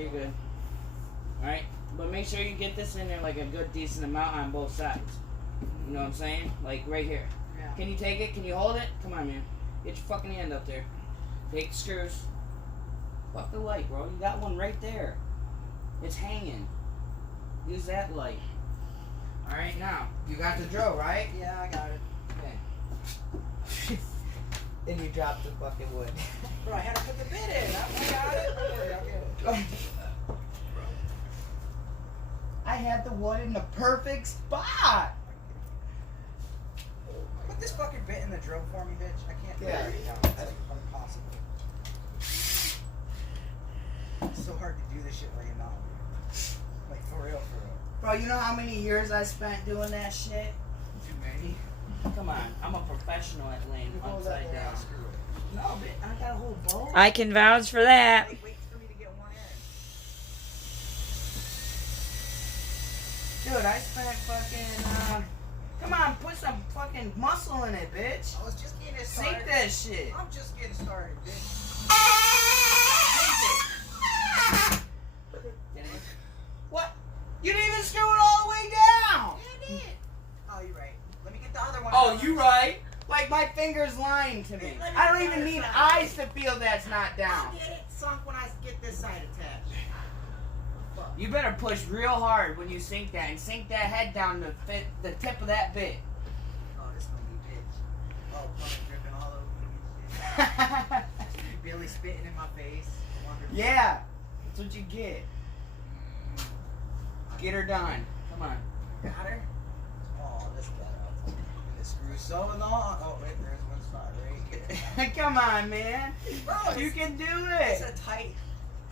you're good. Alright, but make sure you get this in there like a good decent amount on both sides. You know what I'm saying? Like right here. Yeah. Can you take it? Can you hold it? Come on, man. Get your fucking hand up there. Take the screws. Fuck the light, bro. You got one right there. It's hanging. Use that light. Alright, now. You got the drill, right? Yeah, I got it. Okay. Then you dropped the fucking wood. Bro, I had to put the bit in. I got it. Don't worry, I'll get it. I had the wood in the perfect spot. Put this fucking bit in the drill for me, bitch. I can't do Yeah. it right now. It's like impossible. It's so hard to do this shit laying down. Like, for real, for real. Bro, you know how many years I spent doing that shit? Too many. Come on, I'm a professional at laying You hold that upside there, down. I'll screw it. No, but I got a whole bowl. I can vouch for that. Wait for me to get one in. Dude, I spent fucking, come on, put some fucking muscle in it, bitch. I was just getting started. Sink that shit. I'm just getting started, bitch. What? You didn't even screw it all the way down. Yeah, I did. Oh, you're right. Let me get the other one. Oh, you right. Like my finger's lying to me. Let me I don't get even the need other eyes to feel that's not down. I'll get it sunk when I get this side attached. Fuck. You better push real hard when you sink that and sink that head down to fit the tip of that bit. Oh, this gonna be bitch. Oh, fucking dripping all over me and shit. Billy spitting in my face. Wonderful. Yeah, that's what you get. Get her done. Come on. Got her? Oh, this got out. And the screw's so long. Oh, wait, there's one spot right here. Come on, man. Bro, You can do it's it. a tight,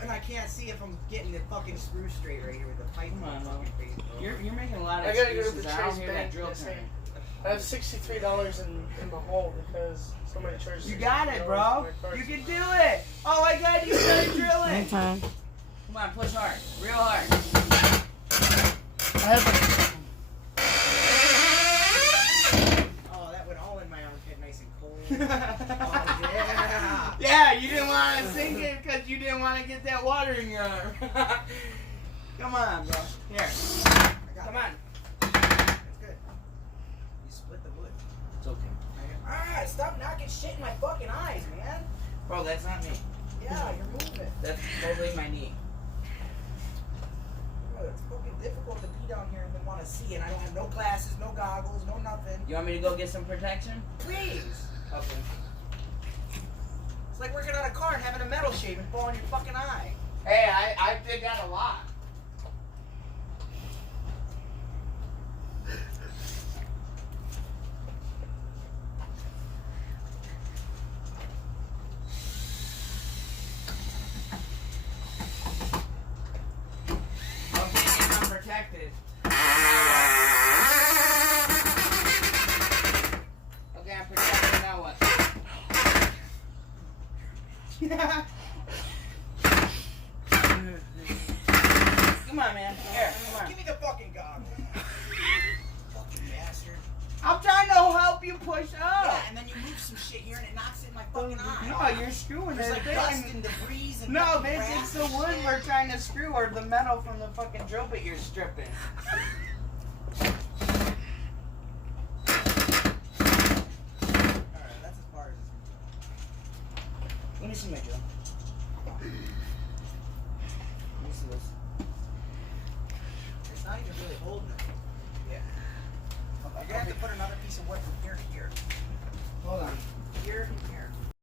and I can't see if I'm getting the fucking screw straight right here with the pipe Come in on, my Mo. fucking face, bro. You're making a lot of I gotta go to excuses. the I don't Chase hear that Bank drill this turning. I have $63 in my hole because somebody charged. You got it, $63 bro. for my You car. can do it. Oh my God, you started drilling. Anytime. Come on, push hard. Real hard. I have like, Oh, that went all in my armpit nice and cold. Oh, yeah. Yeah, you didn't want to sink it because you didn't want to get that water in your arm. Come on, bro. Here. I got Come it. on. That's good. You split the wood. It's okay. Alright, stop knocking shit in my fucking eyes, man. Bro, that's not me. Yeah, you're moving. That's totally my knee. Bro, it's fucking difficult to be down here and then want to see, and I don't have no glasses, no goggles, no nothing. You want me to go get some protection? Please. Okay. It's like working on a car and having a metal shave and fall in your fucking eye. Hey, I did that a lot. Okay, if I'm protected. Okay, I'm protected. Now what? Come on, man. Here, come on. Give me the fucking goggles. Fucking bastard. I'm trying to help you push up. Yeah, and then you move some shit here and it knocks it in my fucking eye. No, you're screwing There's it. like dust and debris and No, fucking bitch, grass it's the and wood shit. we're trying to screw or the metal from the fucking drill bit you're stripping. Alright, that's as far as it's Let me see my drill.